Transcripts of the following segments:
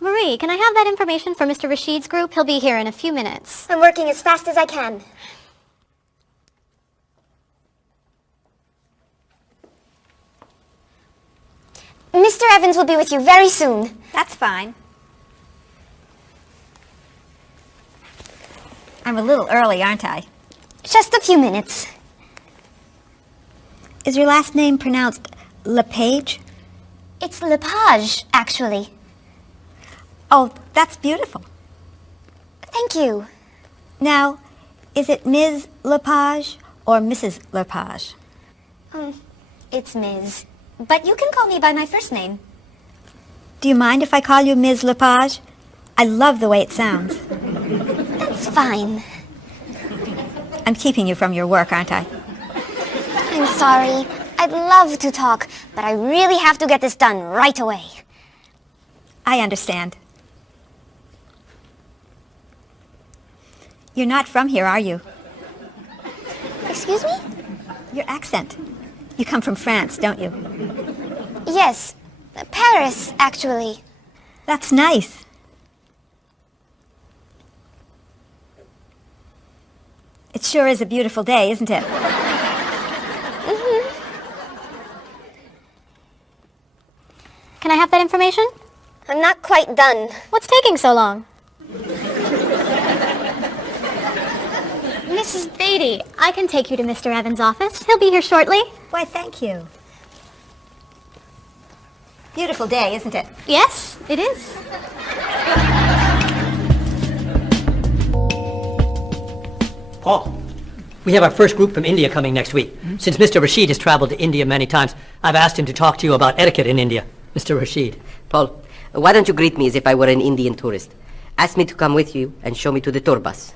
Marie, can I have that information for Mr. Rashid's group? He'll be here in a few minutes. I'm working as fast as I can. Mr. Evans will be with you very soon. That's fine. I'm a little early, aren't I? Just a few minutes. Is your last name pronounced LePage? It's Lepage, actually. Oh, that's beautiful. Thank you. Now, is it Ms. Lepage or Mrs. Lepage? It's Ms. But you can call me by my first name. Do you mind if I call you Ms. Lepage? I love the way it sounds. That's fine. I'm keeping you from your work, aren't I? I'm sorry. I'd love to talk, but I really have to get this done right away. I understand. You're not from here, are you? Excuse me? Your accent. You come from France, don't you? Yes. Paris, actually. That's nice. It sure is a beautiful day, isn't it? Can I have that information? I'm not quite done. What's taking so long? Mrs. Beatty, I can take you to Mr. Evans' office. He'll be here shortly. Why, thank you. Beautiful day, isn't it? Yes, it is. Paul, we have our first group from India coming next week. Since Mr. Rashid has traveled to India many times, I've asked him to talk to you about etiquette in India. Mr. Rashid. Paul, why don't you greet me as if I were an Indian tourist? Ask me to come with you and show me to the tour bus.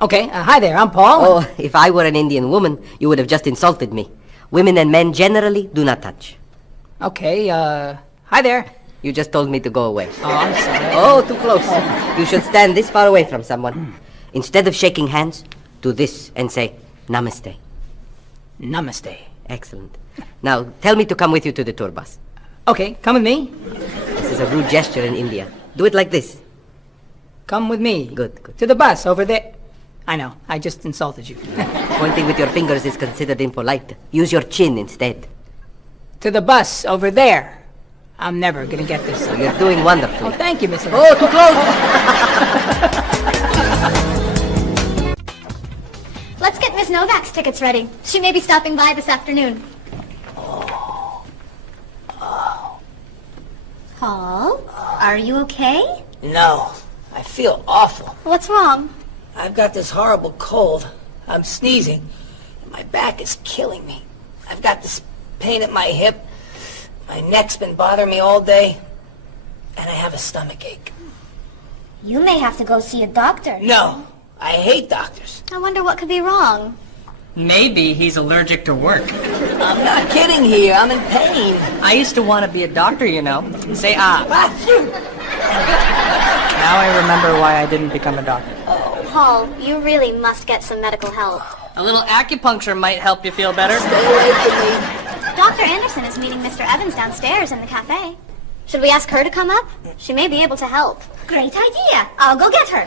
Okay, hi there, I'm Paul. Oh, if I were an Indian woman, you would have just insulted me. Women and men generally do not touch. Okay, hi there. You just told me to go away. Oh, I'm sorry. Oh, too close. You should stand this far away from someone. Instead of shaking hands, do this and say, Namaste. Namaste. Excellent. Now, tell me to come with you to the tour bus. Okay, come with me. This is a rude gesture in India. Do it like this. Come with me. Good, good. To the bus over there. I know, I just insulted you. Pointing with your fingers is considered impolite. Use your chin instead. To the bus over there. I'm never gonna get this. You're doing wonderfully. Oh, thank you, Mr. Oh, too close! Let's get Miss Novak's tickets ready. She may be stopping by this afternoon. Paul, are you okay? No, I feel awful. What's wrong? I've got this horrible cold. I'm sneezing, and my back is killing me. I've got this pain at my hip. My neck's been bothering me all day, and I have a stomach ache. You may have to go see a doctor. No, I hate doctors. I wonder what could be wrong. Maybe he's allergic to work. I'm not kidding here. I'm in pain. I used to want to be a doctor, you know. Say ah. Achoo! Now I remember why I didn't become a doctor. Paul, you really must get some medical help. A little acupuncture might help you feel better. Stay away from me. Dr. Anderson is meeting Mr. Evans downstairs in the cafe. Should we ask her to come up? She may be able to help. Great idea. I'll go get her.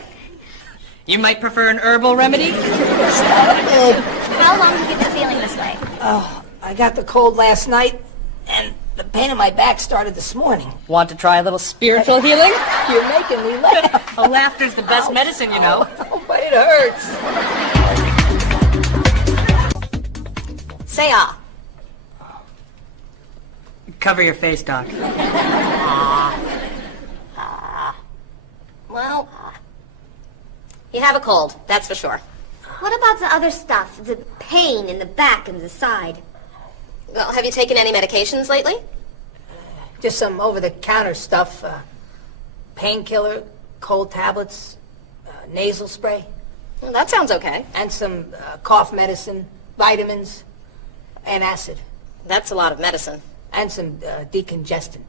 You might prefer an herbal remedy? How long have you been feeling this way? Oh, I got the cold last night, and the pain in my back started this morning. Want to try a little spiritual healing? You're making me laugh. Laughter's the best medicine, you know. Oh, but it hurts. Say ah. Cover your face, Doc. Well, you have a cold, that's for sure. What about the other stuff? The pain in the back and the side? Well, have you taken any medications lately? Just some over-the-counter stuff. Painkiller, cold tablets, nasal spray, Well, that sounds okay. and some cough medicine, vitamins, and acid, That's a lot of medicine. and some decongestant.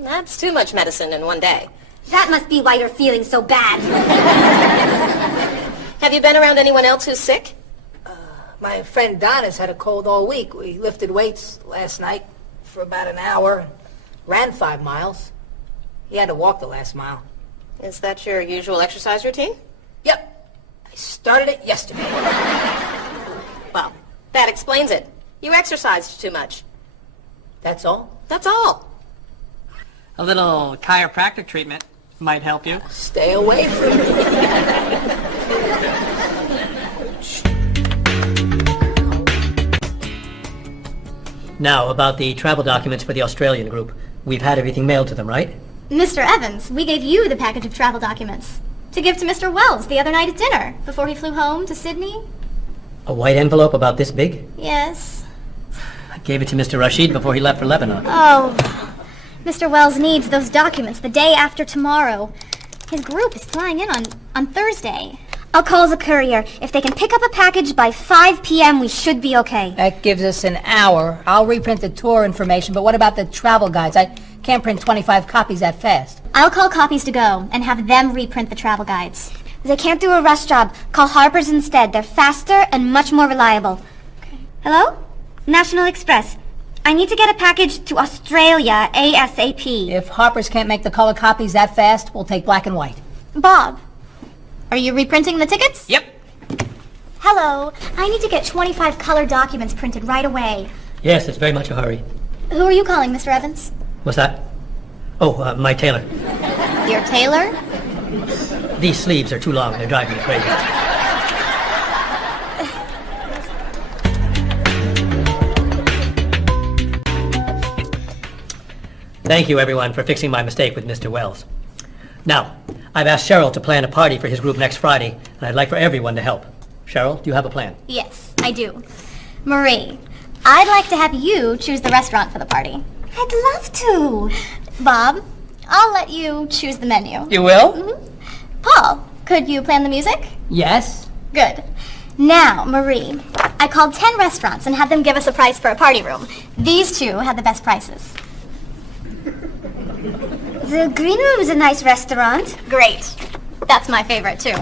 That's too much medicine in one day. That must be why you're feeling so bad. Have you been around anyone else who's sick? My friend Donna's had a cold all week. We lifted weights last night for about an hour, ran 5 miles. He had to walk the last mile. Is that your usual exercise routine? Yep. I started it yesterday. Well, that explains it. You exercised too much. That's all? That's all. A little chiropractic treatment might help you. Stay away from me. Now, about the travel documents for the Australian group. We've had everything mailed to them, right? Mr. Evans, we gave you the package of travel documents to give to Mr. Wells the other night at dinner before he flew home to Sydney. A white envelope about this big? Yes. I gave it to Mr. Rashid before he left for Lebanon. Oh, Mr. Wells needs those documents the day after tomorrow. His group is flying in on Thursday. I'll call the courier. If they can pick up a package by 5 p.m., we should be okay. That gives us an hour. I'll reprint the tour information, but what about the travel guides? I can't print 25 copies that fast. I'll call Copies to Go and have them reprint the travel guides. They can't do a rush job. Call Harper's instead. They're faster and much more reliable. Okay. Hello? National Express. I need to get a package to Australia ASAP. If Harper's can't make the color copies that fast, we'll take black and white. Bob, are you reprinting the tickets? Yep. Hello. I need to get 25 color documents printed right away. Yes, it's very much a hurry. Who are you calling, Mr. Evans? What's that? Oh, my tailor. Your tailor? These sleeves are too long. They're driving me crazy. Thank you, everyone, for fixing my mistake with Mr. Wells. Now, I've asked Cheryl to plan a party for his group next Friday, and I'd like for everyone to help. Cheryl, do you have a plan? Yes, I do. Marie, I'd like to have you choose the restaurant for the party. I'd love to. Bob, I'll let you choose the menu. You will? Mm-hmm. Paul, could you plan the music? Yes. Good. Now, Marie, I called 10 restaurants and had them give us a price for a party room. These two had the best prices. The Green Room's a nice restaurant. Great. That's my favorite, too.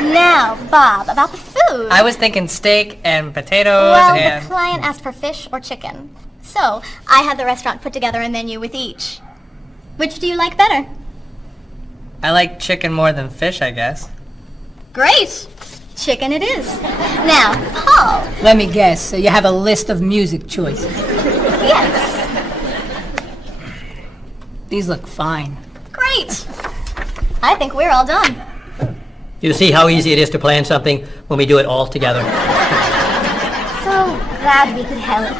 Now, Bob, about the food. I was thinking steak and potatoes Well, and... the client asked for fish or chicken. So, I had the restaurant put together a menu with each. Which do you like better? I like chicken more than fish, I guess. Great. Chicken it is. Now, Paul. Let me guess. So you have a list of music choices. Yes. These look fine. Great. I think we're all done. You see how easy it is to plan something when we do it all together? So glad we could help.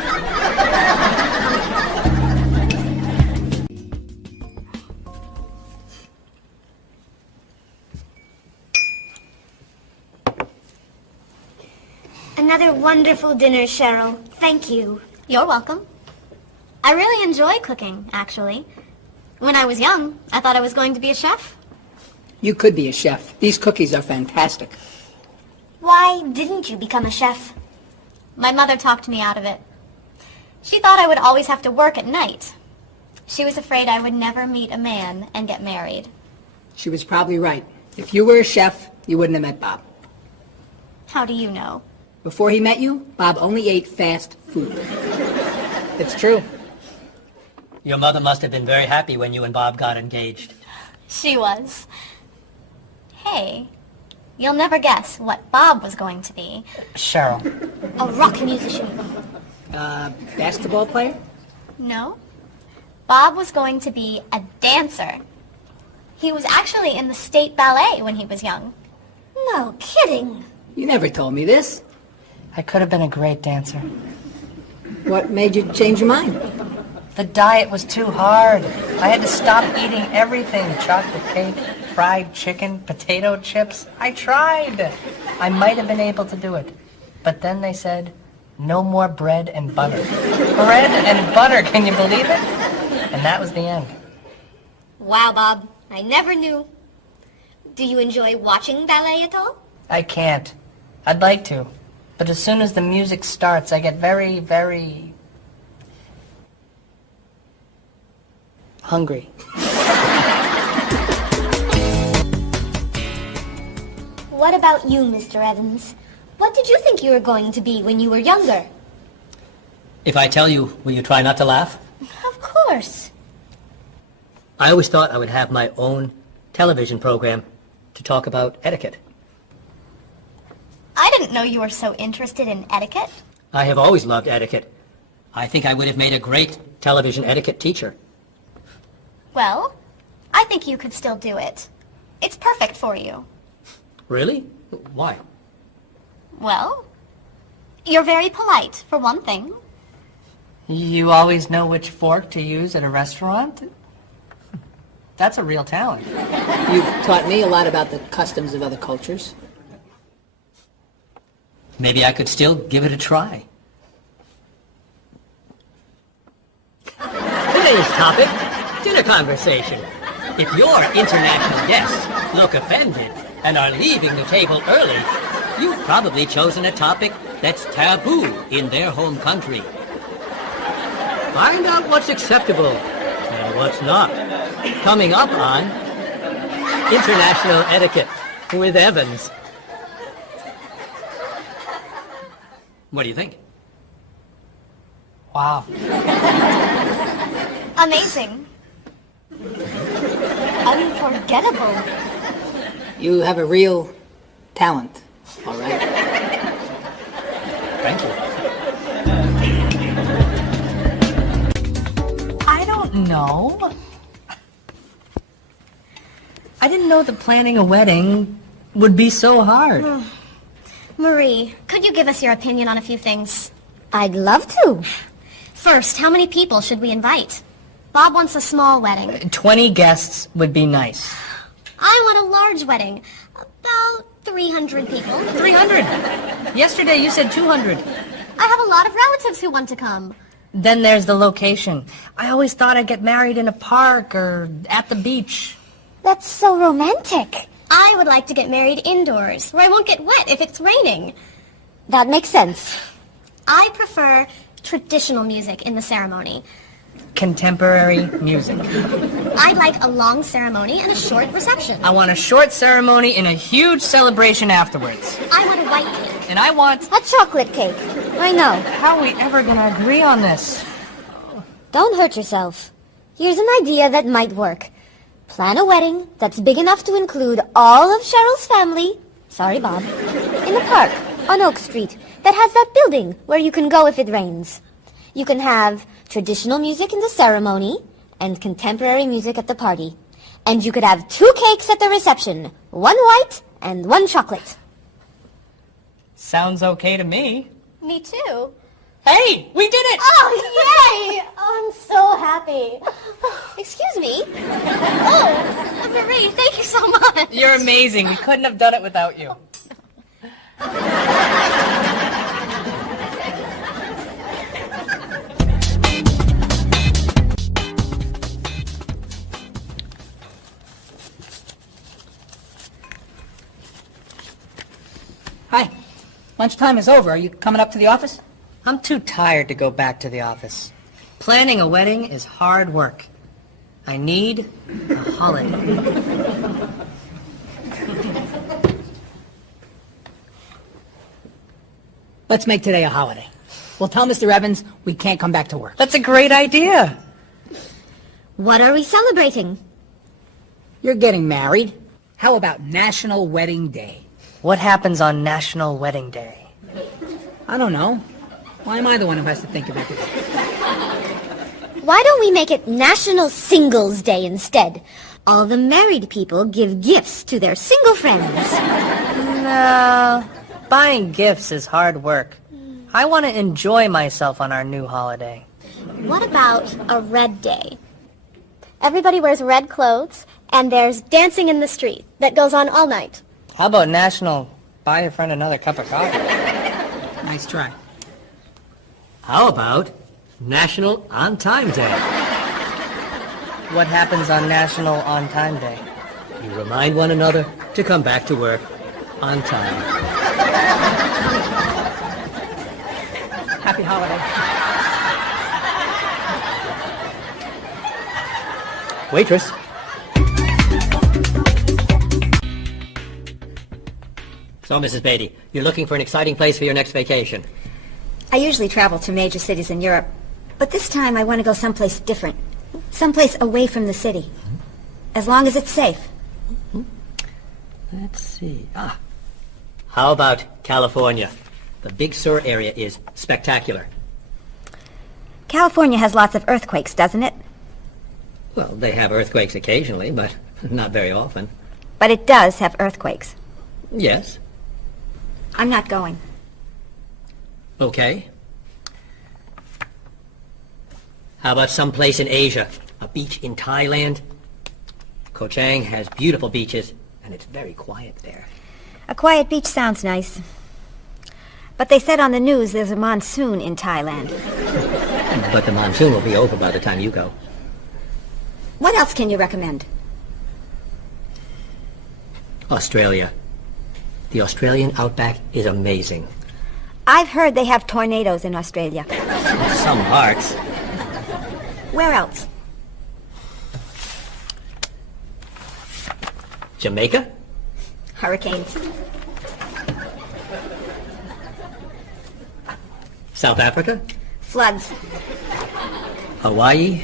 Another wonderful dinner, Cheryl. Thank you. You're welcome. I really enjoy cooking, actually. When I was young, I thought I was going to be a chef. You could be a chef. These cookies are fantastic. Why didn't you become a chef? My mother talked me out of it. She thought I would always have to work at night. She was afraid I would never meet a man and get married. She was probably right. If you were a chef, you wouldn't have met Bob. How do you know? Before he met you, Bob only ate fast food. It's true. Your mother must have been very happy when you and Bob got engaged. She was. Hey, you'll never guess what Bob was going to be. Cheryl. A rock musician. Basketball player? No. Bob was going to be a dancer. He was actually in the state ballet when he was young. No kidding. You never told me this. I could have been a great dancer. What made you change your mind? The diet was too hard. I had to stop eating everything. Chocolate cake, fried chicken, potato chips. I tried. I might have been able to do it. But then they said, no more bread and butter. Bread and butter, can you believe it? And that was the end. Wow, Bob. I never knew. Do you enjoy watching ballet at all? I can't. I'd like to. But as soon as the music starts, I get very, very... hungry. What about you, Mr. Evans? What did you think you were going to be when you were younger? If I tell you, will you try not to laugh? Of course. I always thought I would have my own television program to talk about etiquette. I didn't know you were so interested in etiquette. I have always loved etiquette. I think I would have made a great television etiquette teacher. Well, I think you could still do it. It's perfect for you. Really? Why? Well, you're very polite, for one thing. You always know which fork to use at a restaurant? That's a real talent. You've taught me a lot about the customs of other cultures. Maybe I could still give it a try. Today's topic, dinner conversation. If your international guests look offended and are leaving the table early, you've probably chosen a topic that's taboo in their home country. Find out what's acceptable and what's not. Coming up on International Etiquette with Evans. What do you think? Wow. Amazing. Unforgettable. You have a real talent, all right? Thank you. I don't know. I didn't know that planning a wedding would be so hard. Marie, could you give us your opinion on a few things? I'd love to. First, how many people should we invite? Bob wants a small wedding. 20 guests would be nice. I want a large wedding. About 300 people. 300. Yesterday you said 200. I have a lot of relatives who want to come. Then there's the location. I always thought I'd get married in a park or at the beach. That's so romantic. I would like to get married indoors, where I won't get wet if it's raining. That makes sense. I prefer traditional music in the ceremony. Contemporary music. I'd like a long ceremony and a short reception. I want a short ceremony and a huge celebration afterwards. I want a white cake. And I want... A chocolate cake. I know. How are we ever gonna agree on this? Don't hurt yourself. Here's an idea that might work. Plan a wedding that's big enough to include all of Cheryl's family, sorry Bob, in a park on Oak Street that has that building where you can go if it rains. You can have traditional music in the ceremony and contemporary music at the party. And you could have 2 cakes at the reception, 1 white and 1 chocolate. Sounds okay to me. Me too. Hey, we did it! Oh, yay! Oh, I'm so happy. Excuse me. Oh, Marie, thank you so much. You're amazing. We couldn't have done it without you. Hi. Lunchtime is over. Are you coming up to the office? I'm too tired to go back to the office. Planning a wedding is hard work. I need a holiday. Let's make today a holiday. We'll tell Mr. Evans we can't come back to work. That's a great idea. What are we celebrating? You're getting married. How about National Wedding Day? What happens on National Wedding Day? I don't know. Why am I the one who has to think of everything? Why don't we make it National Singles Day instead? All the married people give gifts to their single friends. No, buying gifts is hard work. I want to enjoy myself on our new holiday. What about a red day? Everybody wears red clothes, and there's dancing in the street that goes on all night. How about National Buy Your Friend Another Cup of Coffee? Nice try. How about National On Time Day? What happens on National On Time Day? You remind one another to come back to work on time. Happy holiday. Waitress. So, Mrs. Beatty, you're looking for an exciting place for your next vacation. I usually travel to major cities in Europe, but this time I want to go someplace different. Someplace away from the city. As long as it's safe. Let's see. How about California? The Big Sur area is spectacular. California has lots of earthquakes, doesn't it? Well, they have earthquakes occasionally, but not very often. But it does have earthquakes. Yes. I'm not going. Okay. How about someplace in Asia? A beach in Thailand? Koh Chang has beautiful beaches, and it's very quiet there. A quiet beach sounds nice. But they said on the news there's a monsoon in Thailand. But the monsoon will be over by the time you go. What else can you recommend? Australia. The Australian outback is amazing. I've heard they have tornadoes in Australia. Some parts. Where else? Jamaica? Hurricanes. South Africa? Floods. Hawaii?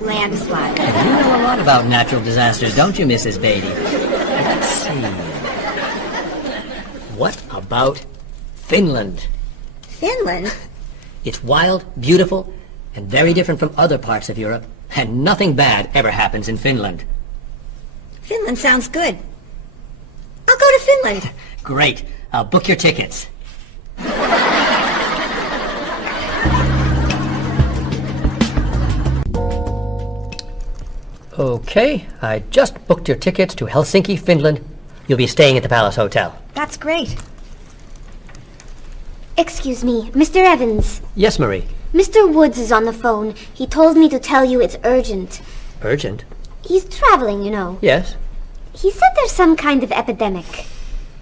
Landslides. You know a lot about natural disasters, don't you, Mrs. Beatty? Let's see. What about Finland? Finland? It's wild, beautiful, and very different from other parts of Europe, and nothing bad ever happens in Finland. Finland sounds good. I'll go to Finland. Great. I'll book your tickets. Okay, I just booked your tickets to Helsinki, Finland. You'll be staying at the Palace Hotel. That's great. Excuse me, Mr. Evans. Yes, Marie. Mr. Woods is on the phone. He told me to tell you it's urgent. Urgent? He's traveling, you know. Yes. He said there's some kind of epidemic.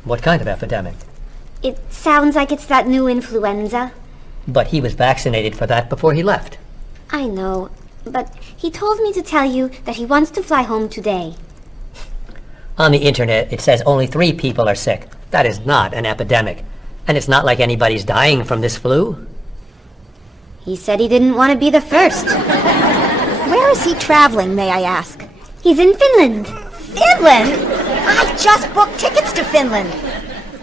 What kind of epidemic? It sounds like it's that new influenza. But he was vaccinated for that before he left. I know, but he told me to tell you that he wants to fly home today. On the internet, it says only 3 people are sick. That is not an epidemic. And it's not like anybody's dying from this flu. He said he didn't want to be the first. Where is he traveling, may I ask? He's in Finland. Finland? I just booked tickets to Finland.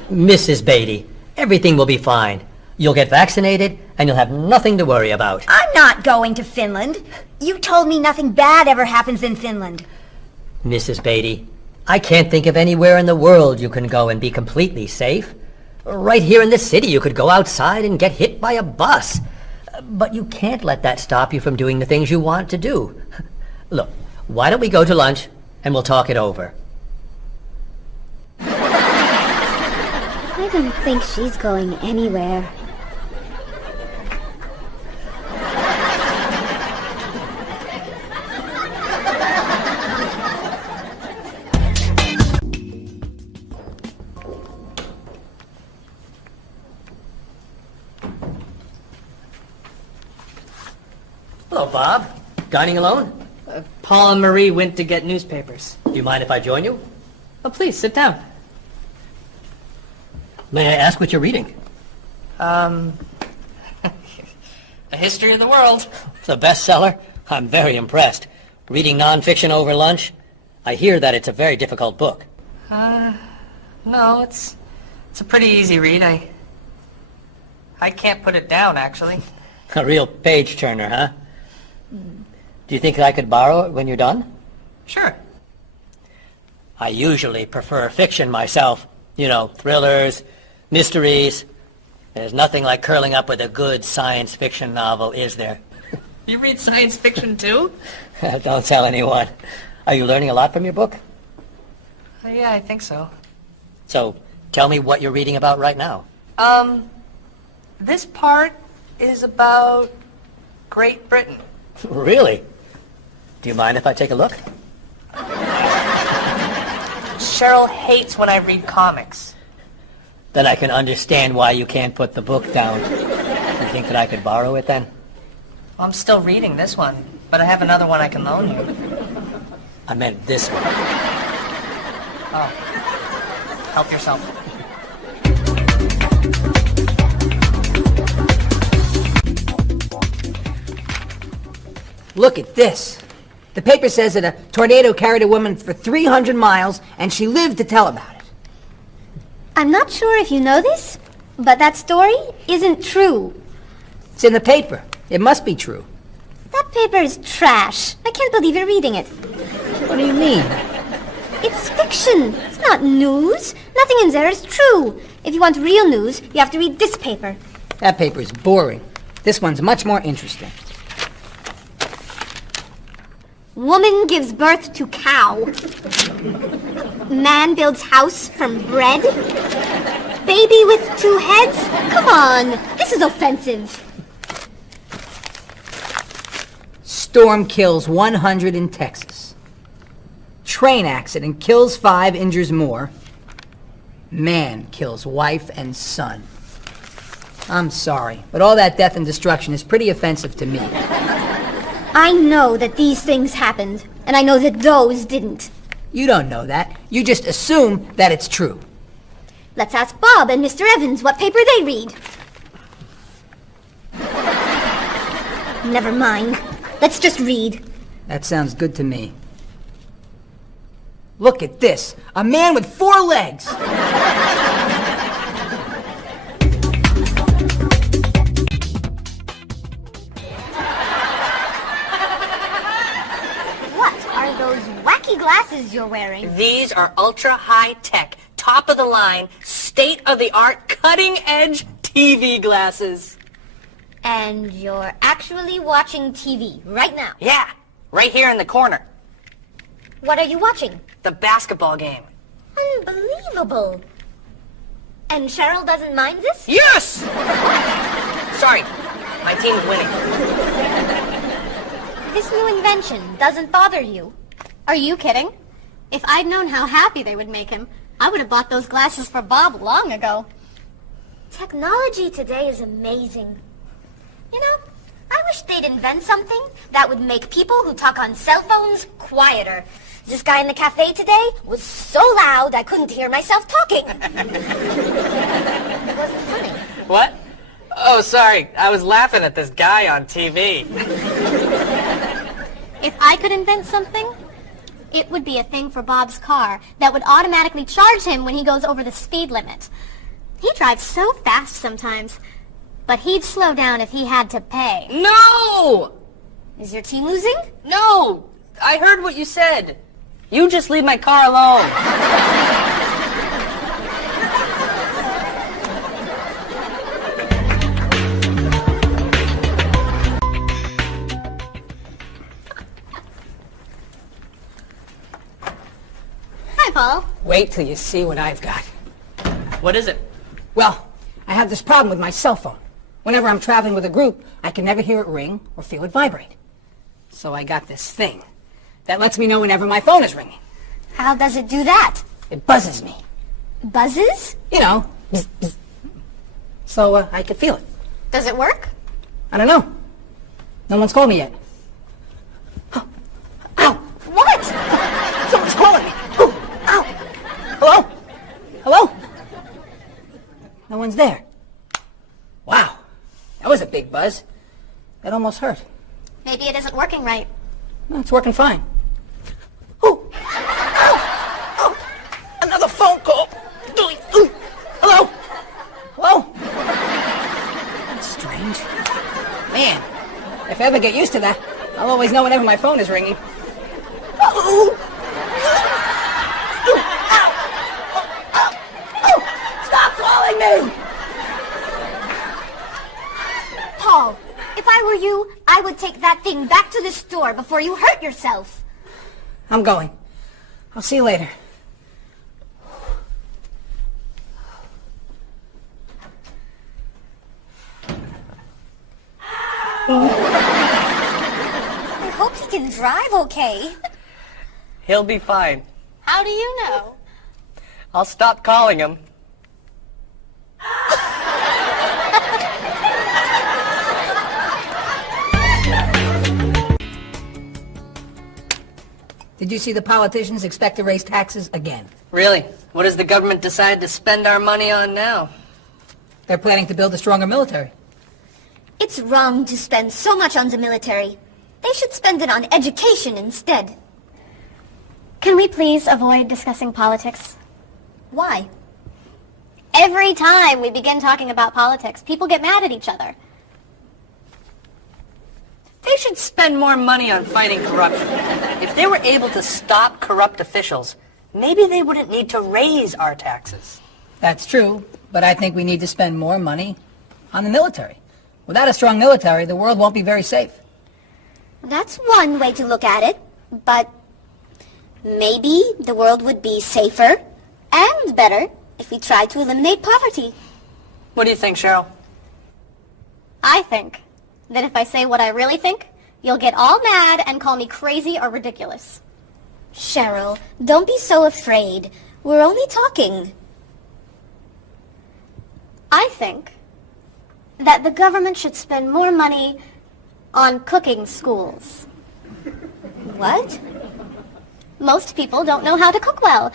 Mrs. Beatty, everything will be fine. You'll get vaccinated, and you'll have nothing to worry about. I'm not going to Finland. You told me nothing bad ever happens in Finland. Mrs. Beatty, I can't think of anywhere in the world you can go and be completely safe. Right here in this city, you could go outside and get hit by a bus. But you can't let that stop you from doing the things you want to do. Look, why don't we go to lunch, and we'll talk it over. I don't think she's going anywhere. Hello, Bob. Dining alone? Paul and Marie went to get newspapers. Do you mind if I join you? Oh, please, sit down. May I ask what you're reading? A History of the World. It's a bestseller? I'm very impressed. Reading nonfiction over lunch? I hear that it's a very difficult book. No, it's a pretty easy read. I can't put it down, actually. A real page-turner, huh? Do you think I could borrow it when you're done? Sure. I usually prefer fiction myself. You know, thrillers, mysteries. There's nothing like curling up with a good science fiction novel, is there? You read science fiction, too? Don't tell anyone. Are you learning a lot from your book? Yeah, I think so. So, tell me what you're reading about right now. This part is about Great Britain. Really? Do you mind if I take a look? Cheryl hates when I read comics. Then I can understand why you can't put the book down. You think that I could borrow it then? Well, I'm still reading this one, but I have another one I can loan you. I meant this one. Oh. Help yourself. Look at this. The paper says that a tornado carried a woman for 300 miles, and she lived to tell about it. I'm not sure if you know this, but that story isn't true. It's in the paper. It must be true. That paper is trash. I can't believe you're reading it. What do you mean? It's fiction. It's not news. Nothing in there is true. If you want real news, you have to read this paper. That paper is boring. This one's much more interesting. Woman gives birth to cow. Man builds house from bread. Baby with 2 heads? Come on, this is offensive. Storm kills 100 in Texas. Train accident kills 5, injures more. Man kills wife and son. I'm sorry, but all that death and destruction is pretty offensive to me. I know that these things happened, and I know that those didn't. You don't know that. You just assume that it's true. Let's ask Bob and Mr. Evans what paper they read. Never mind. Let's just read. That sounds good to me. Look at this. A man with 4 legs. What are those wacky glasses you're wearing? These are ultra high-tech, top-of-the-line, state-of-the-art, cutting-edge TV glasses. And you're actually watching TV right now. Yeah, right here in the corner. What are you watching? The basketball game. Unbelievable. And Cheryl doesn't mind this? Yes! Sorry, my team's winning. This new invention doesn't bother you. Are you kidding? If I'd known how happy they would make him, I would have bought those glasses for Bob long ago. Technology today is amazing. You know, I wish they'd invent something that would make people who talk on cell phones quieter. This guy in the cafe today was so loud I couldn't hear myself talking. It wasn't funny. What? Oh, sorry. I was laughing at this guy on TV. If I could invent something, it would be a thing for Bob's car that would automatically charge him when he goes over the speed limit. He drives so fast sometimes, but he'd slow down if he had to pay. No! Is your team losing? No! I heard what you said. You just leave my car alone. Hi, Paul. Wait till you see what I've got. What is it? Well, I have this problem with my cell phone. Whenever I'm traveling with a group, I can never hear it ring or feel it vibrate. So I got this thing that lets me know whenever my phone is ringing. How does it do that? It buzzes me. Buzzes? You know, bzz, bzz. So I can feel it. Does it work? I don't know. No one's called me yet. Oh. Ow! What? Someone's calling me. Ooh. Ow! Hello? Hello? No one's there. Wow. That was a big buzz. That almost hurt. Maybe it isn't working right. No, it's working fine. Ooh. Ow! Oh. Another phone call. Ooh. Hello? Hello? That's strange. Man, if I ever get used to that, I'll always know whenever my phone is ringing. Ooh. Ooh. Ow. Oh. Oh. Stop calling me! Paul, if I were you, I would take that thing back to the store before you hurt yourself. I'm going. I'll see you later. I hope he can drive okay. He'll be fine. How do you know? I'll stop calling him. Did you see the politicians expect to raise taxes again? Really? What has the government decided to spend our money on now? They're planning to build a stronger military. It's wrong to spend so much on the military. They should spend it on education instead. Can we please avoid discussing politics? Why? Every time we begin talking about politics, people get mad at each other. They should spend more money on fighting corruption. If they were able to stop corrupt officials, maybe they wouldn't need to raise our taxes. That's true, but I think we need to spend more money on the military. Without a strong military, the world won't be very safe. That's one way to look at it, but maybe the world would be safer and better if we tried to eliminate poverty. What do you think, Cheryl? I think that if I say what I really think, you'll get all mad and call me crazy or ridiculous. Cheryl, don't be so afraid. We're only talking. I think that the government should spend more money on cooking schools. What? Most people don't know how to cook well.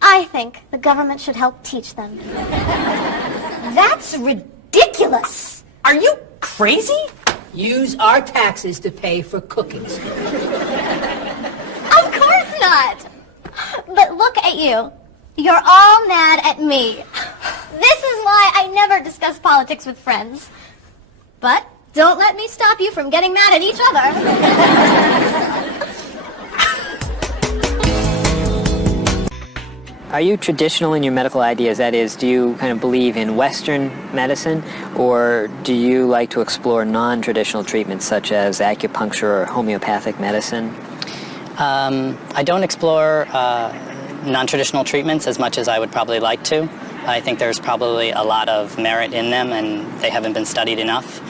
I think the government should help teach them. That's ridiculous. Are you crazy? Use our taxes to pay for cooking school. Of course not! But look at you. You're all mad at me. This is why I never discuss politics with friends. But don't let me stop you from getting mad at each other. Are you traditional in your medical ideas? That is, do you kind of believe in Western medicine, or do you like to explore non-traditional treatments such as acupuncture or homeopathic medicine? I don't explore non-traditional treatments as much as I would probably like to. I think there's probably a lot of merit in them, and they haven't been studied enough.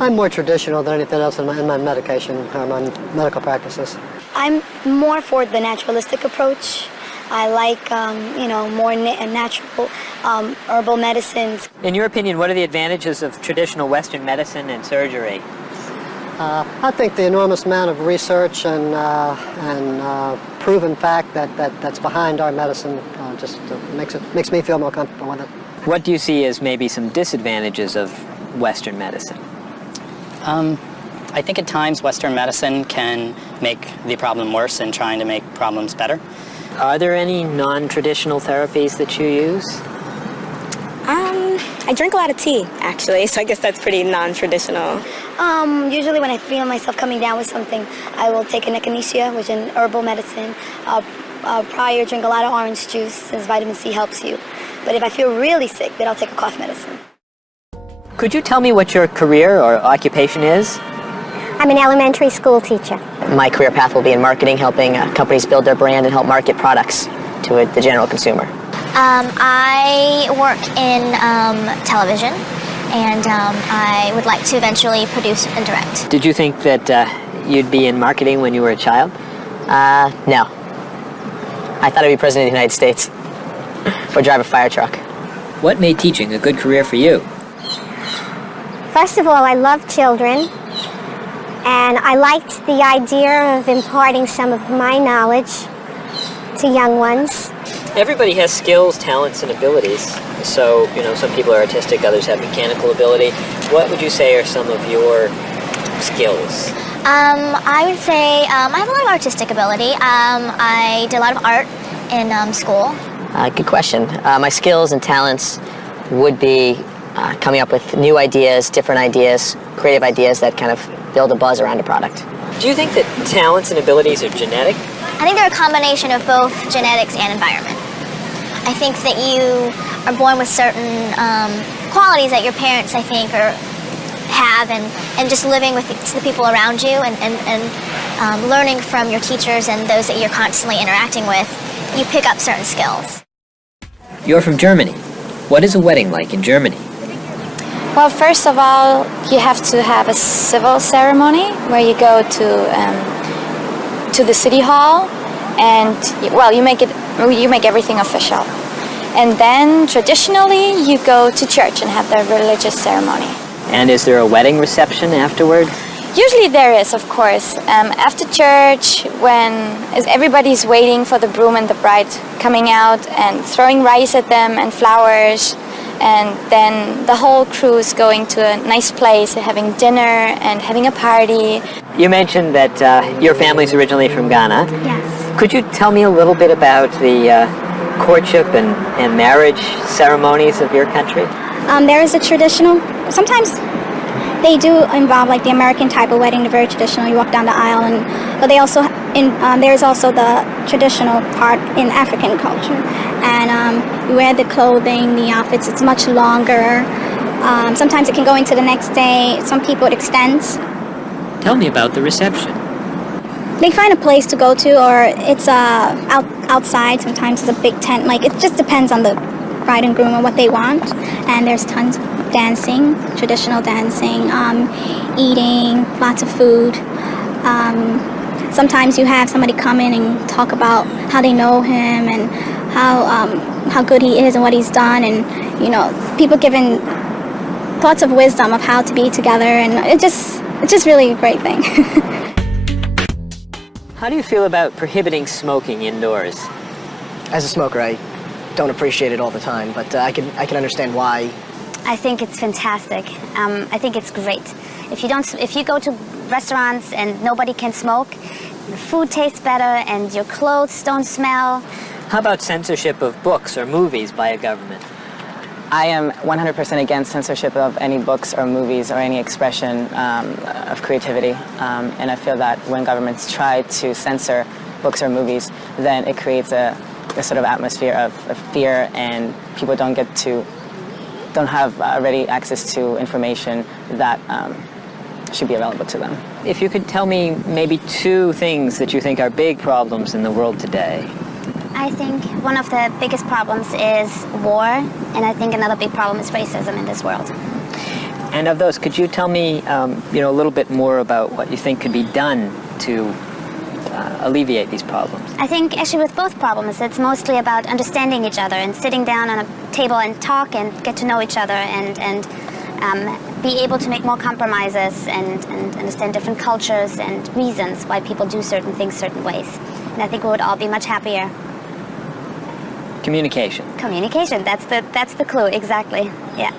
I'm more traditional than anything else in my medication or my medical practices. I'm more for the naturalistic approach. I like, more natural herbal medicines. In your opinion, what are the advantages of traditional Western medicine and surgery? I think the enormous amount of research and proven fact that's behind our medicine just makes me feel more comfortable with it. What do you see as maybe some disadvantages of Western medicine? I think at times Western medicine can make the problem worse in trying to make problems better. Are there any non-traditional therapies that you use? I drink a lot of tea, actually, so I guess that's pretty non-traditional. Usually when I feel myself coming down with something, I will take an echinacea, which is an herbal medicine. Prior, drink a lot of orange juice, since vitamin C helps you. But if I feel really sick, then I'll take a cough medicine. Could you tell me what your career or occupation is? I'm an elementary school teacher. My career path will be in marketing, helping companies build their brand and help market products to the general consumer. I work in television, and I would like to eventually produce and direct. Did you think that you'd be in marketing when you were a child? No. I thought I'd be president of the United States or drive a fire truck. What made teaching a good career for you? First of all, I love children, and I liked the idea of imparting some of my knowledge to young ones. Everybody has skills, talents, and abilities. So, some people are artistic, others have mechanical ability. What would you say are some of your skills? I would say I have a lot of artistic ability. I did a lot of art in school. Good question. My skills and talents would be coming up with new ideas, different ideas, creative ideas that kind of build a buzz around a product. Do you think that talents and abilities are genetic? I think they're a combination of both genetics and environment. I think that you are born with certain qualities that your parents, I think, have, and just living with the people around you and learning from your teachers and those that you're constantly interacting with, you pick up certain skills. You're from Germany. What is a wedding like in Germany? Well, first of all, you have to have a civil ceremony where you go to the city hall, and you make everything official. And then traditionally, you go to church and have the religious ceremony. And is there a wedding reception afterward? Usually there is, of course. After church, when everybody's waiting for the groom and the bride coming out and throwing rice at them and flowers, and then the whole crew is going to a nice place, having dinner and having a party. You mentioned that your family's originally from Ghana. Yes. Could you tell me a little bit about the courtship and marriage ceremonies of your country? There is a traditional, sometimes they do involve like the American type of wedding, the very traditional, you walk down the aisle, but they also, there's also the traditional part in African culture. And you wear the clothing, the outfits, it's much longer. Sometimes it can go into the next day. Some people it extends. Tell me about the reception. They find a place to go to, or it's outside. Sometimes it's a big tent. Like, it just depends on the bride and groom and what they want. And there's tons of dancing, traditional dancing, eating, lots of food. Sometimes you have somebody come in and talk about how they know him and how good he is and what he's done, and people giving thoughts of wisdom of how to be together, and it's just really a great thing. How do you feel about prohibiting smoking indoors? As a smoker, I don't appreciate it all the time, but I can understand why. I think it's fantastic. I think it's great. If you go to restaurants and nobody can smoke, the food tastes better and your clothes don't smell. How about censorship of books or movies by a government? I am 100% against censorship of any books or movies or any expression of creativity. And I feel that when governments try to censor books or movies, then it creates a sort of atmosphere of fear, and people don't have ready access to information that should be available to them. If you could tell me maybe 2 things that you think are big problems in the world today. I think one of the biggest problems is war, and I think another big problem is racism in this world. And of those, could you tell me a little bit more about what you think could be done to alleviate these problems? I think actually with both problems, it's mostly about understanding each other and sitting down on a table and talk and get to know each other and be able to make more compromises and understand different cultures and reasons why people do certain things certain ways. And I think we would all be much happier. Communication. Communication, that's the clue, exactly, yeah.